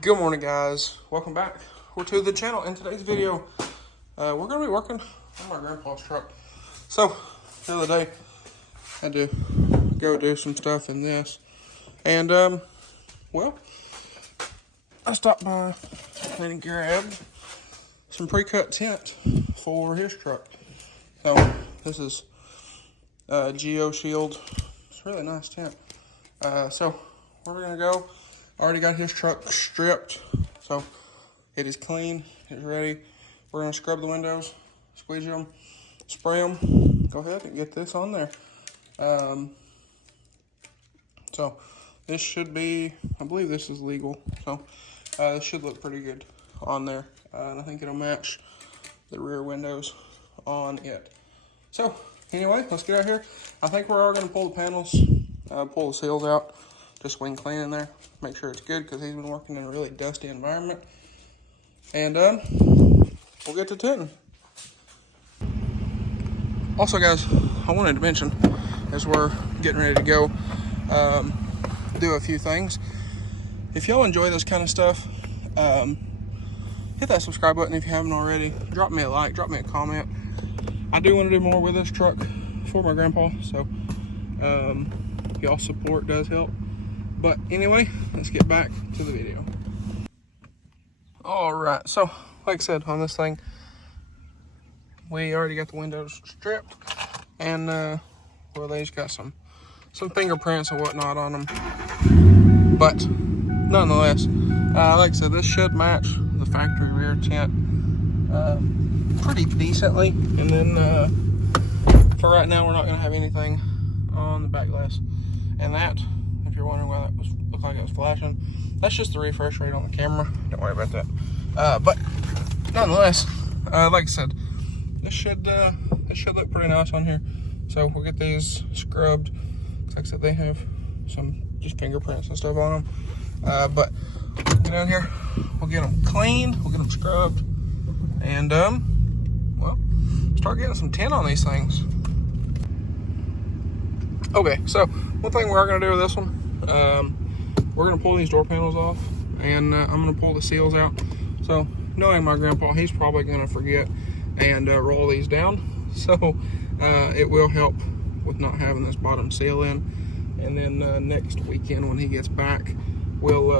Good morning, guys. Welcome back. We're to the channel. In today's video, we're going to be working on my grandpa's truck. So, the other day, I had to go do some stuff in this. And, well, I stopped by and grabbed some pre-cut tent for his truck. So, this is Geo Shield. It's a really nice tent. So, where we're going to go, I already got his truck stripped, so it is clean, it's ready. We're going to scrub the windows, squeegee them, spray them, go ahead and get this on there. So this should be, I believe this is legal, so this should look pretty good on there. And I think it'll match the rear windows on it. So anyway, let's get out here. I think we're going to pull the panels, pull the seals out, just wing clean in there, make sure it's good because he's been working in a really dusty environment. And we'll get to tinting. Also, guys, I wanted to mention as we're getting ready to go, do a few things. If y'all enjoy this kind of stuff, hit that subscribe button if you haven't already. Drop me a like, drop me a comment. I do want to do more with this truck for my grandpa, so y'all support does help. But anyway, let's get back to the video. All right, so like I said, on this thing, we already got the windows stripped, and well, they just got some fingerprints and whatnot on them. But nonetheless, like I said, this should match the factory rear tent pretty decently. And then for right now, we're not going to have anything on the back glass, and that, if you're wondering why that looked like it was flashing, that's just the refresh rate on the camera. Don't worry about that. But nonetheless, like I said, this should look pretty nice on here. So we'll get these scrubbed. Like I said, they have some just fingerprints and stuff on them. But we'll get down here, we'll get them cleaned, we'll get them scrubbed, and well, start getting some tint on these things. Okay, so one thing we are going to do with this one, we're going to pull these door panels off, and I'm going to pull the seals out. So knowing my grandpa, he's probably going to forget and roll these down. So it will help with not having this bottom seal in. And then next weekend when he gets back, we'll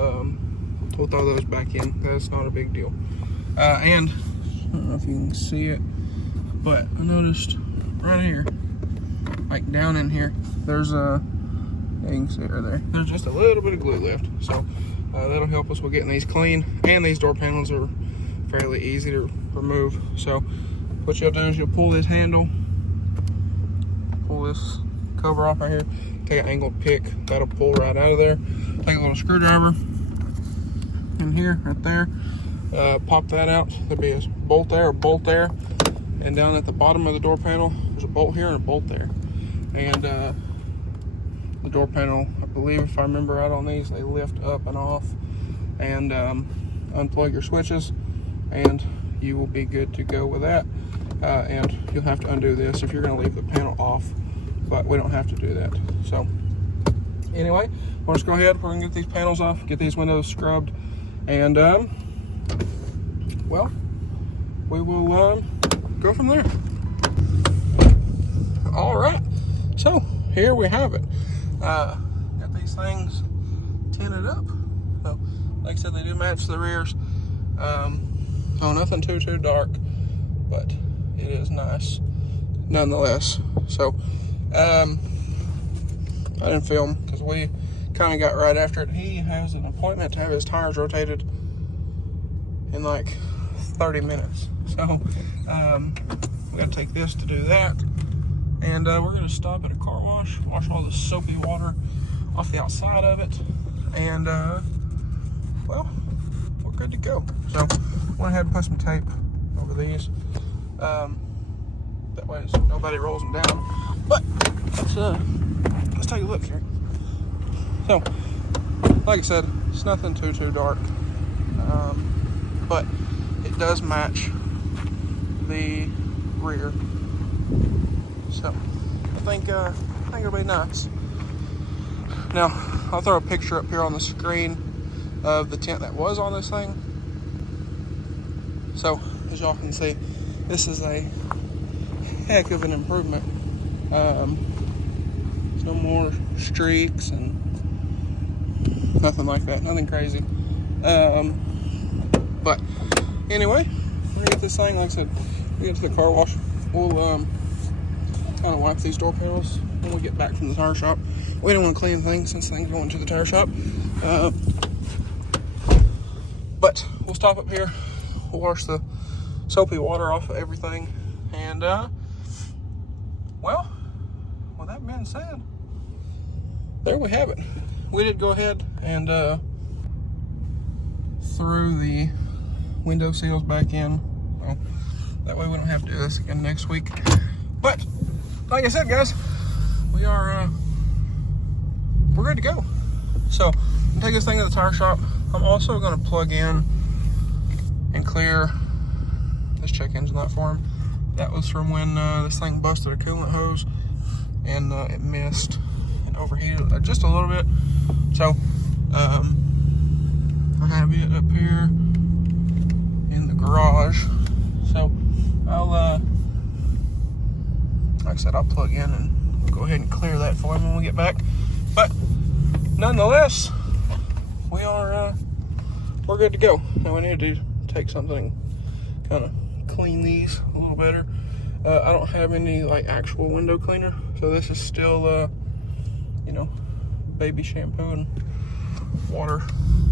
throw those back in. That's not a big deal. And I don't know if you can see it, but I noticed right here, like down in here, there's a, you can see it right there, there's just a little bit of glue left. So that'll help us with getting these clean, and these door panels are fairly easy to remove. So what you'll do is you'll pull this handle, pull this cover off right here, take an angled pick, that'll pull right out of there. Take a little screwdriver in here, right there, pop that out. There'll be a bolt there, and down at the bottom of the door panel, there's a bolt here and a bolt there. And the door panel, I believe, if I remember right on these, they lift up and off. And unplug your switches, and you will be good to go with that. And you'll have to undo this if you're going to leave the panel off, but we don't have to do that. So anyway, we'll just go ahead, we're going to get these panels off, get these windows scrubbed, and well, we will go from there. All right, so here we have it. Got these things tinted up. So like I said, they do match the rears. So nothing too dark, but it is nice nonetheless. So I didn't film because we kind of got right after it. He has an appointment to have his tires rotated in like 30 minutes. So we got to take this to do that. And we're going to stop at a car wash, wash all the soapy water off the outside of it. And well, we're good to go. So went ahead and put some tape over these. That way so nobody rolls them down. But let's take a look here. So like I said, it's nothing too dark, but it does match the rear. So I think it'll be nice. Now I'll throw a picture up here on the screen of the tint that was on this thing. So, as y'all can see, this is a heck of an improvement. There's no more streaks and nothing like that, nothing crazy. But anyway, we're gonna get this thing, like I said, we get to the car wash. We'll kind of wipe these door panels when we get back from the tire shop. We don't want to clean things since things going to the tire shop. But we'll stop up here. We'll wash the soapy water off of everything. And, well, with that being said, there we have it. We did go ahead and threw the window seals back in. Well, that way we don't have to do this again next week. But, like I said, guys, we are, we're good to go. So, I'm gonna take this thing to the tire shop. I'm also gonna plug in and clear this check engine light for him. That was from when this thing busted a coolant hose and it missed and overheated just a little bit. So, I have it up here in the garage. So, I'll, like I said, I'll plug in and go ahead and clear that for him when we get back. But, nonetheless, we are, we're good to go. Now we need to take something, kind of clean these a little better. I don't have any, like, actual window cleaner. So this is still, you know, baby shampoo and water.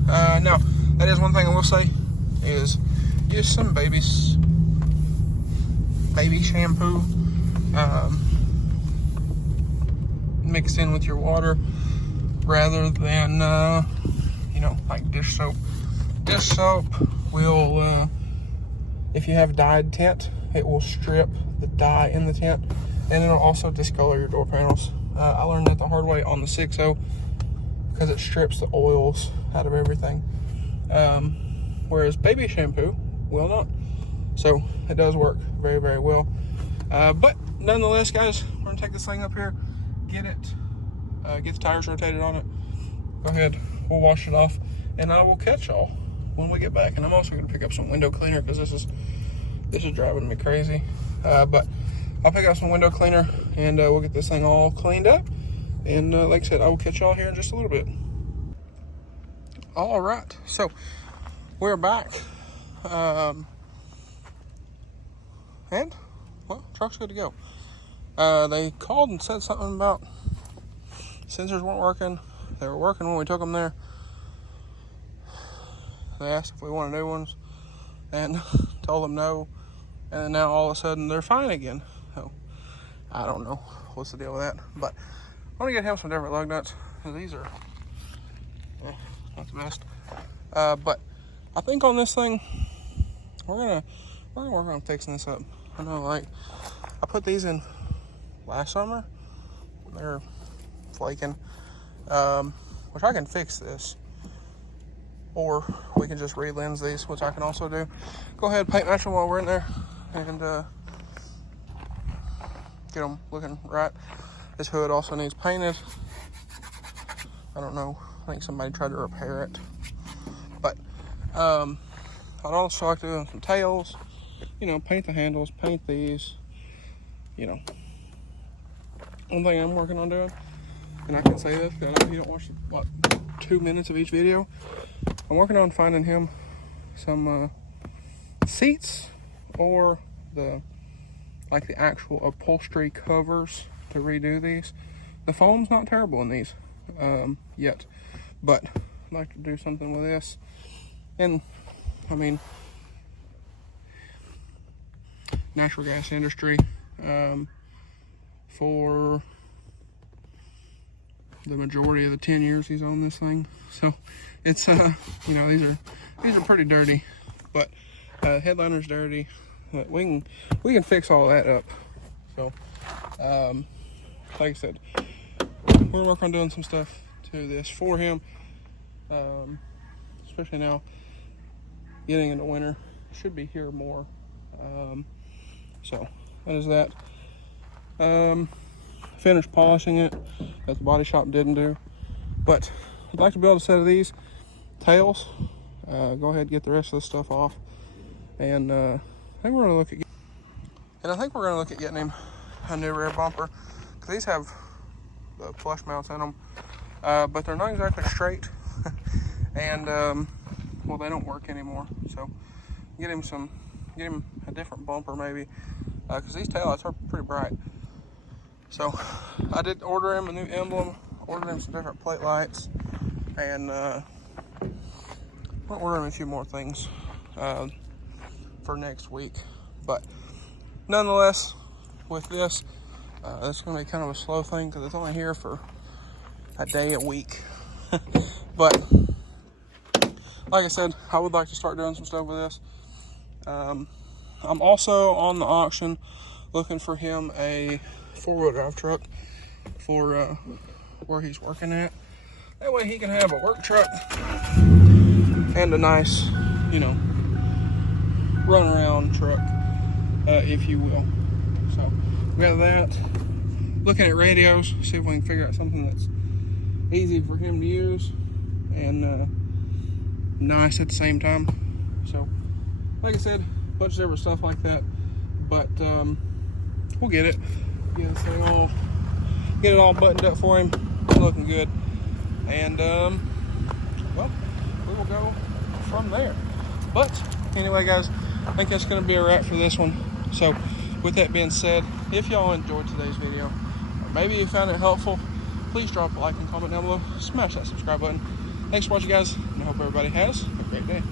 Now, that is one thing I will say, is use some baby shampoo mixed in with your water rather than, you know, like dish soap. Dish soap will, if you have dyed tint, it will strip the dye in the tint, and it'll also discolor your door panels. I learned that the hard way on the 6.0 because it strips the oils out of everything. Whereas baby shampoo will not. So it does work very, very well. But nonetheless, guys, we're gonna take this thing up here, get the tires rotated on it. Go ahead, we'll wash it off, and I will catch y'all when we get back. And I'm also gonna pick up some window cleaner because this is driving me crazy. But I'll pick up some window cleaner and we'll get this thing all cleaned up. And like I said, I will catch y'all here in just a little bit. All right, so we're back. And, well, truck's good to go. They called and said something about sensors weren't working. They were working when we took them there. They asked if we wanted new ones and told them no. And then now all of a sudden they're fine again. So, I don't know what's the deal with that. But I'm gonna get him some different lug nuts. These are not the best. But I think on this thing, we're gonna work on fixing this up. I know, like, I put these in last summer. They're flaking, which I can fix this, or we can just re-lens these, which I can also do. Go ahead, paint match them while we're in there, and get them looking right. This hood also needs painted. I don't know, I think somebody tried to repair it, but I'd also like to do some tails, you know, paint the handles, paint these, you know. One thing I'm working on doing, and I can say this because I know you don't watch, what, 2 minutes of each video. I'm working on finding him some seats or the actual upholstery covers to redo these. The foam's not terrible in these yet, but I'd like to do something with this. And I mean, natural gas industry, for the majority of the 10 years he's owned this thing. So it's you know, these are pretty dirty, but headliner's dirty. But we can fix all that up. So like I said, we're gonna work on doing some stuff to this for him, especially now getting into winter. Should be here more. So that is that. Finished polishing it, that the body shop didn't do, but I'd like to build a set of these tails. Go ahead and get the rest of the stuff off. And I think we're going to look at getting him a new rear bumper, because these have the flush mounts in them, but they're not exactly straight. And well, they don't work anymore. So get him a different bumper maybe, because these taillights are pretty bright. So I did order him a new emblem, ordered him some different plate lights, and I'll order him a few more things for next week. But nonetheless, with this, it's going to be kind of a slow thing, because it's only here for a day a week. But like I said, I would like to start doing some stuff with this. I'm also on the auction looking for him a 4-wheel drive truck for where he's working at. That way he can have a work truck and a nice, run around truck, if you will. So we got that. Looking at radios, see if we can figure out something that's easy for him to use and nice at the same time. So like I said, a bunch of different stuff like that, but we'll get it. Get it all buttoned up for him. It's looking good, and well, we will go from there. But anyway, guys, I think that's going to be a wrap for this one. So with that being said, if y'all enjoyed today's video, or maybe you found it helpful, please drop a like and comment down below. Smash that subscribe button. Thanks for watching, guys, and I hope everybody has a great day.